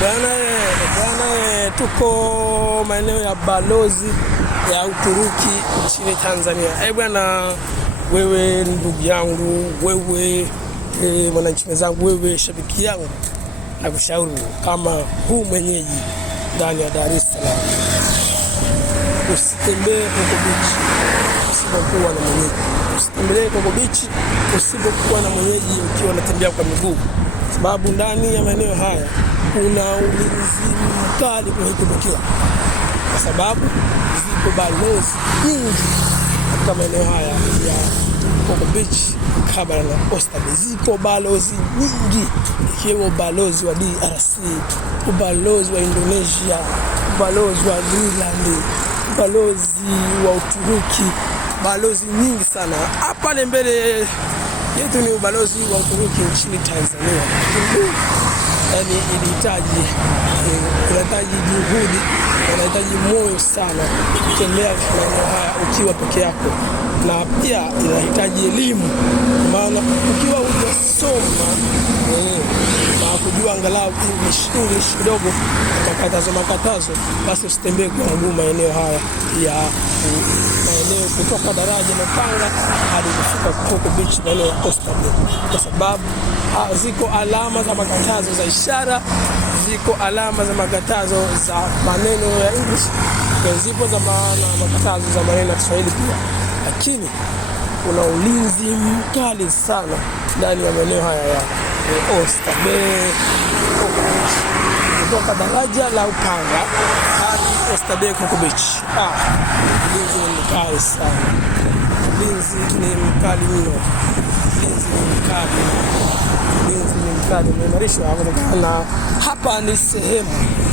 Bwana, tuko maeneo ya balozi ya Uturuki nchini Tanzania. Bwana, wewe ndugu yangu, wewe mwananchi mwenzangu, wewe shabiki yangu, nakushauri kama huu mwenyeji ndani ya Dar es Salaam, usitembee Coco Beach usipokuwa na mwenyeji. Usitembelee Coco Beach usipokuwa na mwenyeji ukiwa unatembea kwa miguu, sababu ndani ya maeneo haya kuna ulinzi mkali kuhitibikiwa, kwa sababu ziko balozi nyingi katika maeneo haya ya Coco Beach, Kabala na Oysterbay. Ziko balozi nyingi, ikiwemo balozi wa DRC, balozi wa Indonesia, balozi wa Greenland, balozi wa Uturuki, balozi nyingi sana. Hapa mbele yetu ni ubalozi wa Uturuki nchini Tanzania. Yani inahitaji juhudi, inahitaji moyo sana kutembea maeneo haya ukiwa peke yako, na pia inahitaji elimu, maana ukiwa hujasoma na kujua angalau English kidogo, makatazo, basi usitembee kwa mguu maeneo haya ya maeneo kutoka daraja la Panga hadi kufika Coco Beach maeneo ya Oysterbay, kwa sababu ziko alama za makatazo za ishara, ziko alama za makatazo za maneno ya English, na zipo za makatazo za maneno ya Kiswahili pia. Lakini kuna ulinzi mkali sana ndani ya maeneo haya ya Oysterbay, kutoka daraja la Upanga hadi Oysterbay Coco Beach. Ulinzi ni mkali sana, ulinzi ni mkali mno, ulinzi ni mkali, umeimarishwa kutokana na hapa ni sehemu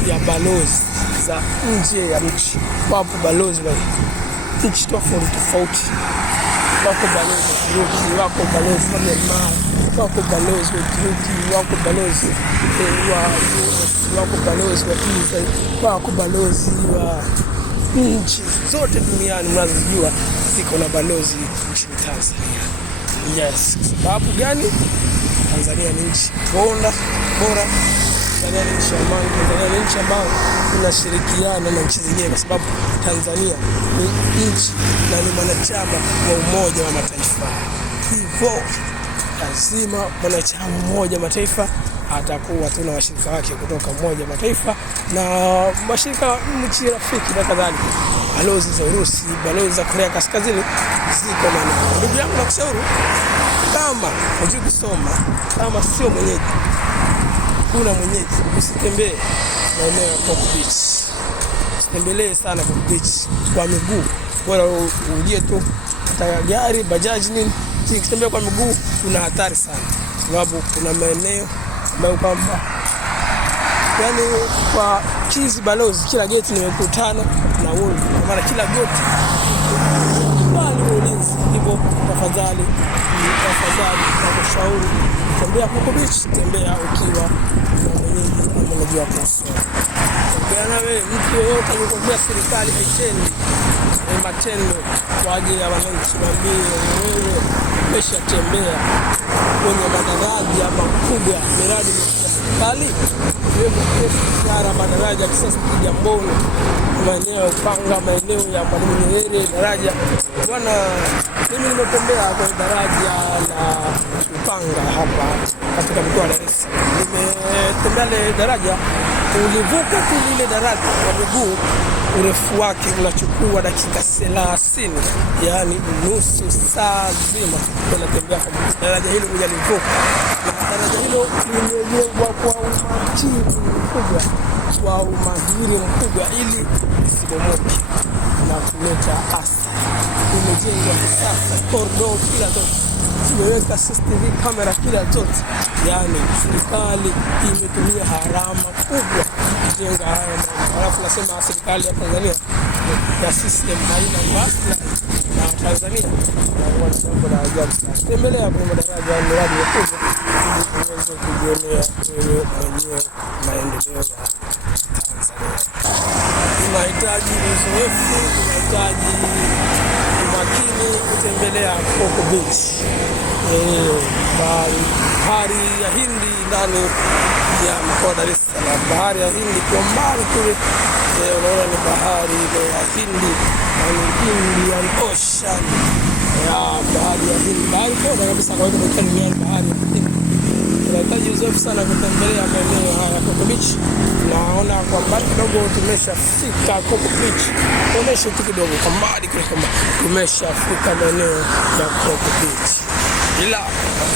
ya balozi za nje ya nchi. Wapo balozi wa nchi tofauti, wako balozi wa Uturuki, wako balozi wa Myanmar, wako balozi wa Uturuki, wako balozi wa US, wako balozi wa Israel, wako balozi wa nchi zote duniani mnazojua ziko na balozi nchini Tanzania. Yes, sababu gani? Tanzania ni nchi bora, Tanzania ni nchi ambayo, Tanzania ni nchi ambayo tunashirikiana na nchi zingine, kwa sababu Tanzania ni nchi na ni mwanachama wa Umoja wa Mataifa. Hivyo lazima mwanachama Umoja wa Mataifa atakuwa tuna washirika wake kutoka Umoja wa Mataifa na mashirika nchi rafiki na kadhalika. Balozi za Urusi, balozi za Korea Kaskazini ziko na ndugu yangu, nakushauri kama hujui kusoma, kama sio mwenyeji, kuna mwenyeji, usitembee maeneo ya Coco Beach. Usitembelee sana Coco Beach kwa miguu, bora uje tu hata gari, bajaji nini. Ukitembea kwa miguu kuna hatari sana, sababu kuna maeneo ambayo kwamba yani kwa hizi balozi kila geti nimekutana na wolf, kwa maana kila geti bali ulinzi. Hivyo tafadhali nakushauri tembea Coco Beach, tembea ukiwa na mwenyeji unajua kusoma. Tembea na wewe, mtu yoyote anakuambia serikali haitendi matendo kwa ajili ya wananchi, mwambie wewe umeshatembea kwenye madaraja makubwa, miradi ya serikali, ikiwemo madaraja ya kisasa Kigamboni, maeneo ya Upanga, maeneo ya Mwalimu Nyerere, daraja. Bwana, mimi nimetembea kwenye daraja la Upanga hapa katika mkoa wa Dar es Salaam. Nimetembea ile daraja, ulivuka tu ile daraja kwa miguu, urefu wake unachukua dakika 30, yani nusu saa nzima unatembea kwa daraja hilo moja livuka. Na daraja hilo limejengwa kwa umakini mkubwa, kwa umahiri mkubwa, ili lisibomoke na kuleta athari. Limejengwa kisasa, korido kila zote, imeweka CCTV kamera kila zote, yani serikali imetumia gharama kubwa kujenga haya mambo. Alafu nasema serikali ya Tanzania ya system haina maslahi na Tanzania, na wanasema na ajabu sana. Tembelea kwenye madaraja ya miradi mikubwa ili uweze kujionea wewe mwenyewe maendeleo ya Tanzania. Tunahitaji uzoefu, tunahitaji umakini kutembelea Coco Beach, bahari ya Hindi ndani ya mkoa wa Dar es Salaam. ya bahari ya Hindi kwa mbali kule, unaona ni bahari ile ya Hindi, yani Indian Ocean, ya bahari ya Hindi, bahari kubwa kabisa kwa hiyo ni bahari ya Hindi. Tunahitaji uzoefu sana kutembelea maeneo haya Coco Beach. Naona kwa mbali kidogo tumeshafika Coco Beach. Tuoneshe tu kidogo kwa mbali kule kwamba tumeshafika maeneo ya Coco Beach. Ila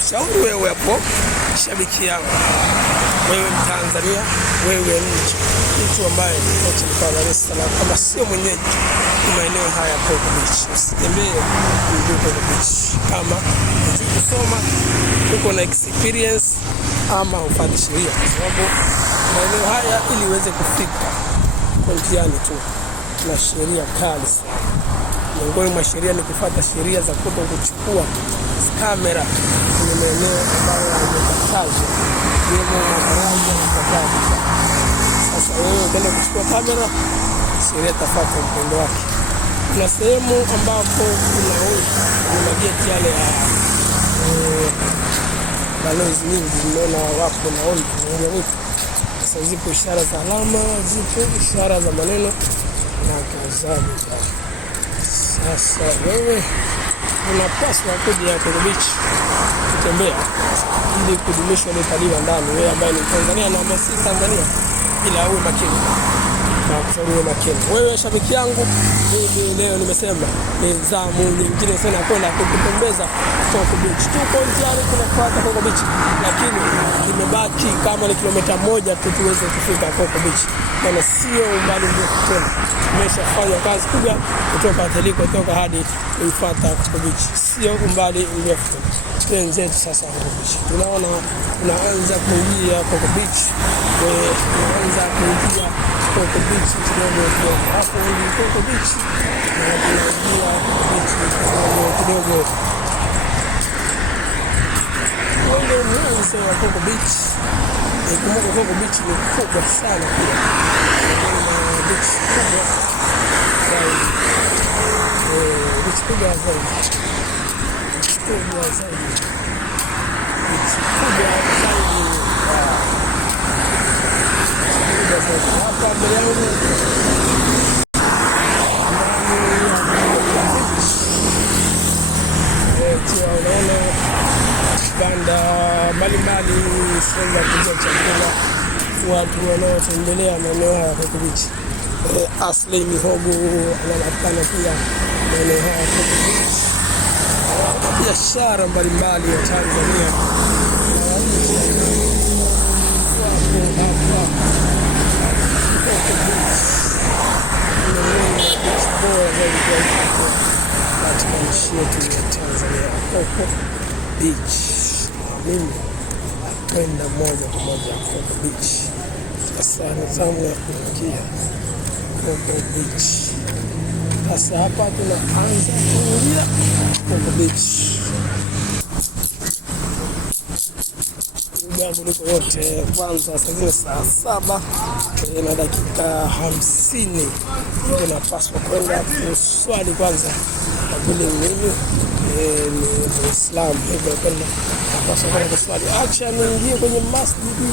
shauri wewe hapo shabiki yangu, wewe Mtanzania, wewe mtu ambaye unatoka Dar es Salaam kama sio mwenyeji maeneo haya Coco Beach, usitembee Coco Beach kama kusoma uko na experience ama ufuate sheria, kwa sababu maeneo haya ili uweze kufika kwa njiani tu na sheria kali sana. Miongoni mwa sheria ni kufuata sheria za kuto kuchukua kamera kwenye maeneo ambayo yamekatazwa, ikiwemo madaraja na kadhalika. Sasa wewe ukienda kuchukua kamera, sheria itafuata mkondo wake. Kuna sehemu ambapo kuna mageti yale ya balozi nyingi, unaona wapo naona sasa, zipo ishara za alama, zipo ishara za maneno na kadhalika. Sasa wewe unapaswa kuja Coco Beach kutembea ili kudumisha ile utalii wa ndani. Wewe ambaye ni Tanzania na si Tanzania, ila uwe makini na kuchagua makini. Wewe shabiki yangu, mimi leo nimesema ni zamu nyingine sana kwenda kutembeza Coco Beach. Tuko njiani tunafuata Coco Beach, lakini imebaki kama ni kilomita 1 tu tuweze kufika Coco Beach. Maana sio umbali mrefu tena. Tumeshafanya kazi kubwa kutoka Teliko kutoka hadi kuifuata Coco Beach. Sio umbali mrefu. Tuenzetu sasa Coco Beach. Tunaona tunaanza kuingia Coco Beach. Tunaanza kuingia Coco Beach kidogo. Hapo ni Coco Beach. Tunaingia Coco Beach kidogo. Ndio mwanzo wa Coco Beach. Kumbuka Coco Beach ni kubwa sana pia. Beach kubwa zaidi. Beach kubwa zaidi. Beach kubwa zaidi. Beach kubwa zaidi. Hapa mbele yangu unaona banda mbalimbali, sehemu za kuuza chakula, watu wanaotembelea maeneo haya Coco Beach. Asli Mihogo anapatikana pia maeneo haya Coco Beach. Biashara mbalimbali ya Tanzania wapo hapa Coco Beach. Beach bora zaidi katika nchi yetu ya Tanzania, Coco Beach. Mimi napenda moja kwa moja Coco Beach. Sasa ni zamu ya kuingia Coco Beach. Sasa hapa tunaanza kuingia Coco Beach. Kuliko yote kwanza saa zile saa 7 na dakika 50 tunapaswa kwenda kuswali kwanza, kwa vile mimi ni Muislamu, hivyo kwenda napaswa kwenda kuswali. Acha niingie kwenye masjidi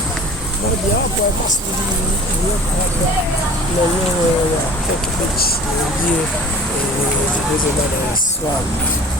moja hapo, masjidi iliyopo hapa maeneo ya Coco Beach, niingie baada ya swali.